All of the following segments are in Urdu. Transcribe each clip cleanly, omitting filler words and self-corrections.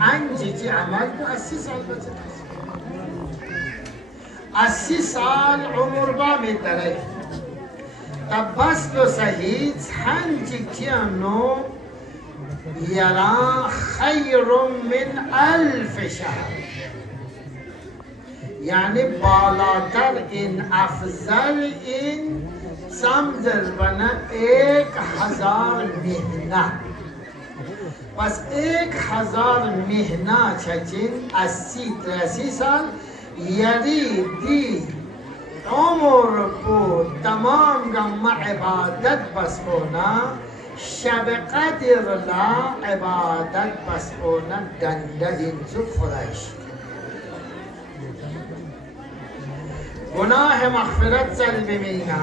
انجی عمل کو 80 سال بچه 80 سال عمر با میداره تب بس لو صحیح هنجی کیانو یرا خیر من 1000 شهر یعنی بالاتر این افضل این سمجر بنا 1000 مهنه پس 1000 مهنه چچین 80 سال یعنی دی عمر کو تمام گم عبادت بس ہونا شب قدر لا عبادت بس ہونا دنده انسو خدایش گناه مغفرت سل بمینا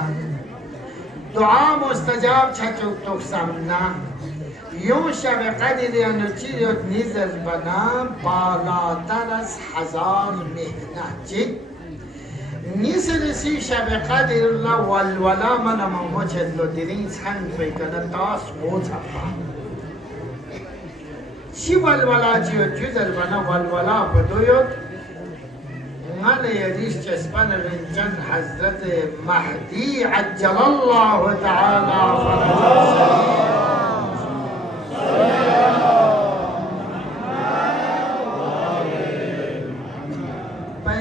دعا مستجاب چچوک توک سمنا یون شب قدر یا نچیریت نیزر بنا بالاتر از 1000 مهنه چی؟ نیسرسی شب قدر الله والولا من ممو چدلو دیرین سنگ بیکنه تاس موچپا چی والولا چیو جزر بنا والولا بدویت من یریش چسپن رنجن حضرت مهدی عجل الله تعالی فرجه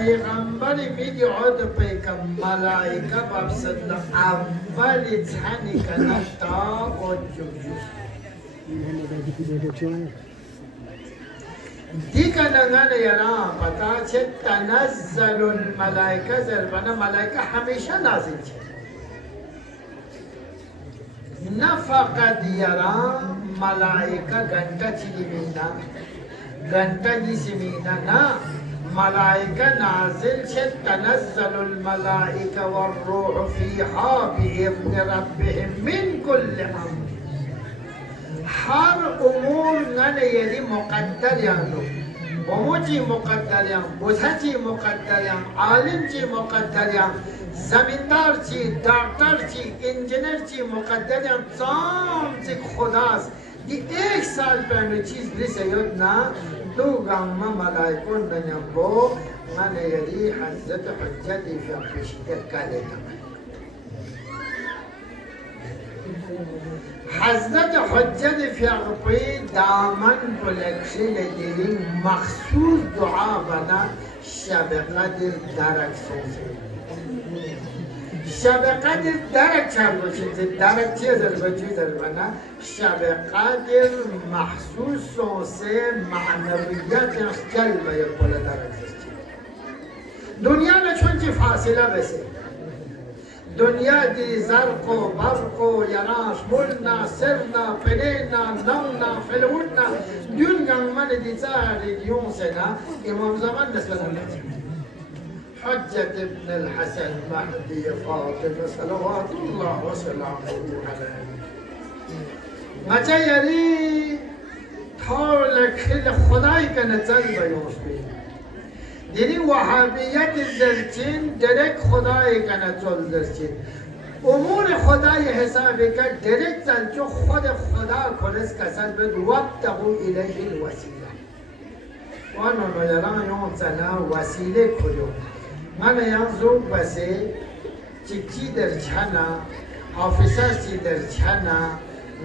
پیغمبری میگه عود پیکم ملائکه بابسد اولی تحنی کنشتا و جوجوش دیگه نگه یرا پتا چه تنزل الملائکه زربانه ملائکه همیشه نازل چه نه فقط یرا ملائکه گنده چی مینا گنده نیسی مینا نه ملائكة نازل شد تنزل الملائكة والروح فيها بإذن ربهم من كل أمر هر أمور نن يدي مقدر يعني وموجي مقدر يعني بوزهتي مقدر يعني عالم جي مقدر يعني زمیندار چی دکتر چی انجینر چی مقدر يعني تمام چی خداست دی 1 سال پہلے چیز لیسے یاد نا دو گام ملائکون نیا کو من یری حضرت حجتی فی پیشتر کالے حضرت حجت فی اغپی دامن بلکشی لدیری مخصوص دعا بنا شب قدر درک سوزی شب قدر درک چند باشید درک چیه بچی بنا شب قدر محسوس سوزی معنویت جلب یک بلا درک سوزی دنیا نه چون چی فاصله بسه دنیا دی زرق و برق و یراش ملنا سرنا پلینا نونا فلونا دنیا من دی زهر دیون سنا امام زمان نسبت حجة ابن الحسن مهدي فاطمة صلوات الله وسلامه عليه مچه یری طول خیل خدای کنه زل بیوش بید یعنی وهابیت درچین درک خدای کنه زل درچین امور خدای حسابی که درک زل جو خود خدا کنست کسل بد وابتغو الیه الوسیله وانو نویران یون سنا وسیله کجو من یانزو بسه چی در چنا آفیسر چی در چنا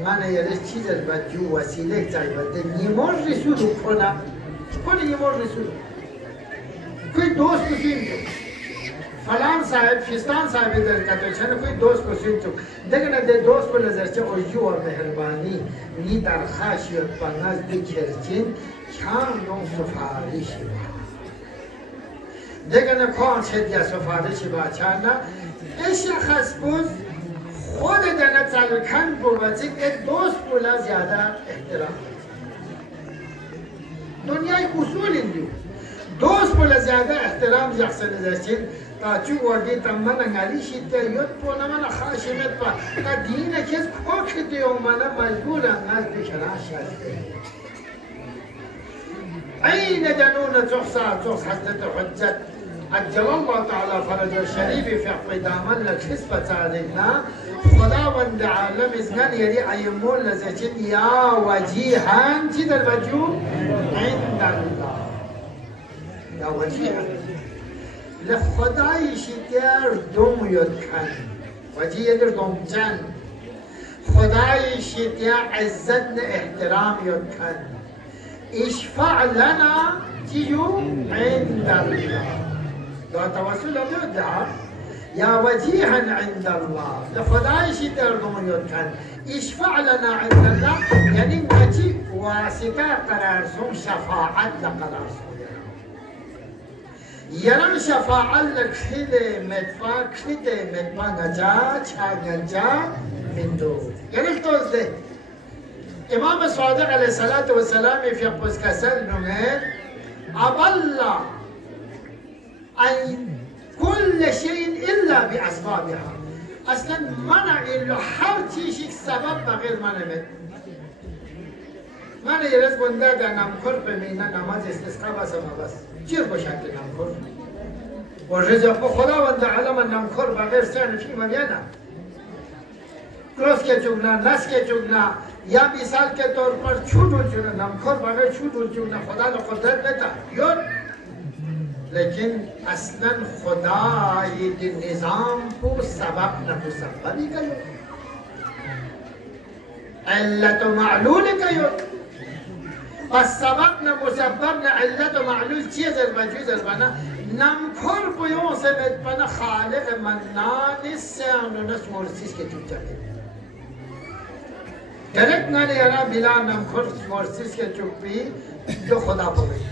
من یه چیز در جو وسیله چای بده نیمور رسول کنه کنه نیمور رسول کوئی دوست بسیم جو فلان صاحب فستان صاحب در کتو چنه کوئی دوست بسیم جو دیگه نه ده دوست به نظر چه اوجو و مهربانی نی در خاشیت پناز دی کرچین چند دون سفارشی دیگه نه کان چه دیا سفارشی با چانا این شخص بود خود دنه تلکن بود که دوست بولا زیاده احترام دنیای اصول این دوست بولا زیاده احترام جخصه نزشین تا چو وردی تمنا نگالی شیده یود پونا من خاشمت با تا دینه کس کوک دیو منا مجبور انگاز بکنه شده این دنون تخص حضرت حجت عجل الله تعالى فرج الشريف في اقدام لك حسبة علينا خداوند عالم ازغن یعنی ایمون لزچین یا وجیهن چی در بجو؟ عند الله یا وجیهن لخدایشی در دوم یاد کن وجیه در دوم جن خدایشی در عزت احترام یاد کن اشفع لنا تیجو عند الله دا توسل یاد دعا یا وجیها عند الله لخدایشی در دوم یاد کن اشفع لنا عند الله یعنی نجی واسطه قرار سون شفاعت قرار سون یرم شفاعت لکھیده مدفع کھیده مدفع نجا چا نجا من دو یعنی توز ده امام صادق علیه السلام فی قوز کسل نمید اب الله ان كل شيء الا باسبابها اصلا منع الا هر چیزی سبب بغیر منع من یه روز بنده در نمکر بمینه نماز استسقا بس چیر باشد که نمکر و رزق خداوند عالم نمکر بغیر سر فی من یعنی کروس که چوگنا نس که چوگنا یا مثال کے طور پر چھوٹو چوگنا نمکر بغیر چھوٹو چوگنا خدا نے قدرت دیتا یور لیکن اصلا خدا یہ نظام کو سبب نہ مسببی کرو علت و معلول کرو بس سبب نہ مسبب نہ علت و معلول چیز الوجود البنا نمکر بیون سے بنا خالق منان سیان و نس مرسیس کے چوٹ جاتے گرک نہ لیانا بلا نمکر مرسیس کے چوٹ بھی جو خدا پوئی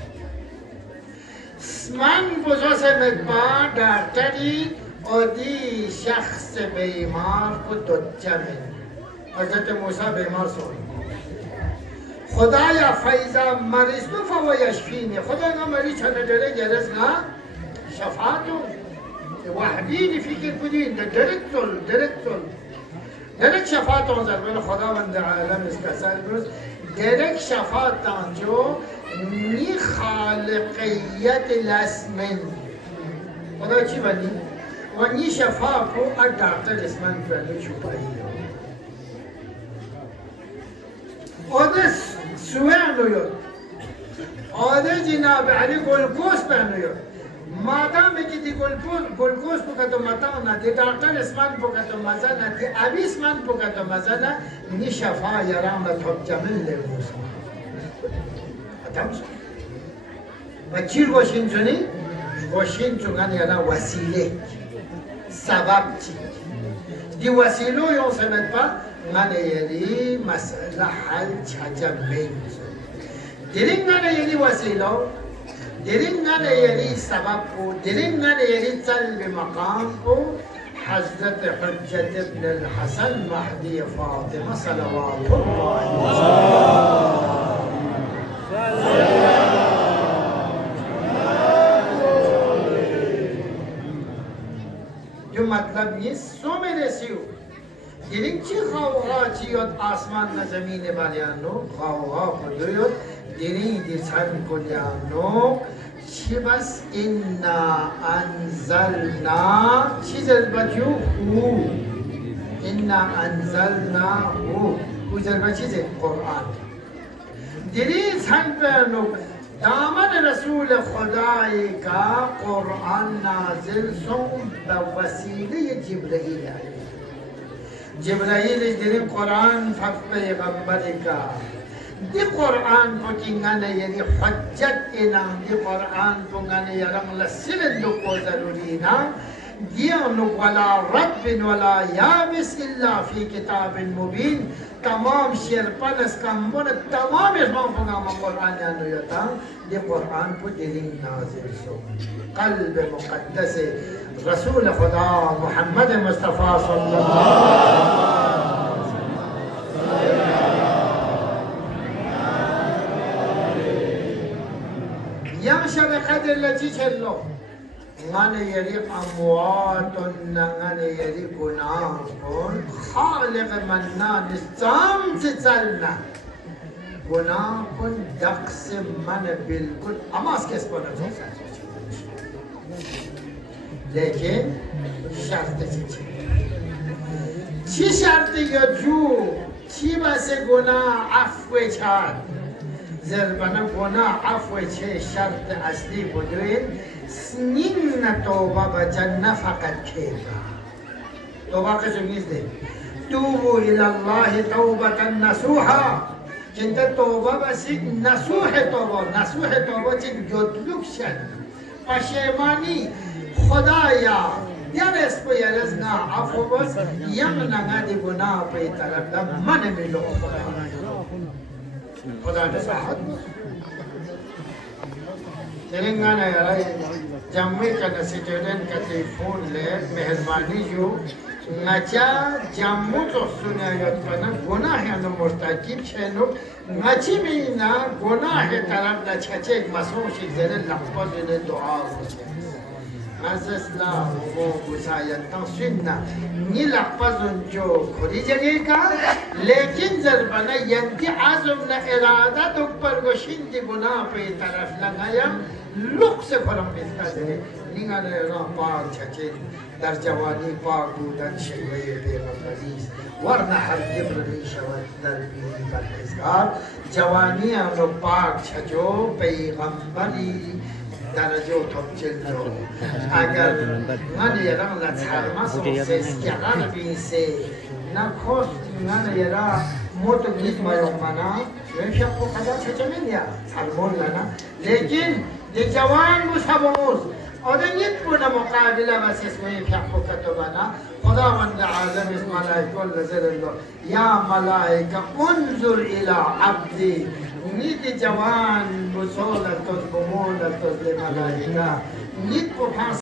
من بزرگ مدبا دکتری ادی شخص بیمار کو دچمه حضرت موسی بیمار سون خدایا فیضا مریض تو فوا یشفینی خدا نه مریض چنه داره گرز نه شفاعتو وحدینی فکر کنین درک شفاعت آنزر بین خداوند عالم اسکسر بروز درک شفاعت آنجو نی خالقیت الاسمن خدا چی بنی؟ و نی شفا کو اداکتر اسمن بنی شپایی آده سوین یاد آده جناب علی گلگوس بنو یاد مادامی که دی گلگوس بکتو متا نه دی داکتر اسمن بکتو مزه نه دی ابی اسمن بکتو مزه نه نی شفا یرام لطب جمل لگوس و چیر گوشین چونی؟ گوشین چونگان یانا وسیله سبب چی دی وسیلو یون سمت پا من یعنی مسئله حل چجم بین دیرین من یعنی وسیلو دیرین من یعنی سبب کو دیرین من یعنی طلب مقام کو حضرت حجت ابن الحسن مهدی فاطمه صلوات الله علیه جو مطلب نیست سو میرسیو دیرین چی خواهها چی یاد آسمان و زمین بالیانو خواهها پدویاد دیرین دیسان کلیانو چی بس اینا انزلنا چیز البجو هو اینا انزلنا هو زربا چیز قرآن دیرین سن پرنو دامن رسول خدای کا قرآن نازل سون به وسیله جبرائیل جبرائیل دیرین قرآن فقط پیغمبر کا دی قرآن پکنگانه یعنی حجت اینا دی قرآن پکنگانه یرم لسلن دو کو ضروری نا دیانو ولا رب ولا یابس الا فی کتاب مبین تمام شیرپن اسکمبون تمام اسمان پنگام قرآن یانو یتا دی قرآن پو دلین نازل شو قلب مقدس رسول خدا محمد مصطفی صلی اللہ یم شب قدر لچی چلو من یری اموات نغن یری گناه کن خالق منان سام سے چلنا گناه کن دقس من بالکل اما اس کس پر لیکن شرط چیزی چی شرطی یا جو چی بس گناه عفو چاد زربنا گناه عفو چه شرط اصلی بودوین سنین توبه بجن فقط کیفا توبه قسم نیسته توبو الالله توبة نصوحا جنت توبه بسی نصوح توبه چه جدلوک شد پشیمانی خدایا یرس پا یرس نا عفو بس یم نگا دی گناه پی طرف دا من ملو خدا نصاحت تلنگانہ یرائی جمعی کا نسیجرن کا تیفون لے مہربانی جو نچا جمعو تو سنیایت کنا گناہ انو مرتکب شنو نچی بینا گناہ طرف دا چھچے مسوش زر لحفظ نے دعا ہوتے از اسلام و گسایتان سننا نی لحفظن جو کھری جگہ کا لیکن ضربنا ینتی عظم نا ارادہ دک پر گوشن دی گناہ پہ طرف لگایم لک سے کھرم بیستا دے نگا را پاک چھچے در جوانی پاک بودن شیوه پیغمبریست ورنه هر جبر می شود در بینی برهزگار جوانی رو پاک چھچو پیغمبری درجه و تبجل رو اگر من یران لطرمه سوسیس گران بینسه نکوست من یران موتو گیت مایومانا ویم شکو قضا چچمین یا سرمون لنا لیکن دی جوان بو سبوز آدم یک بونه مقابله بس اسمه پیخو کتبانا خداوند عالم اسم ملائکه لزر الله یا ملائکه انظر الى عبدی نید جوان بسولت بمولت ملائکه نید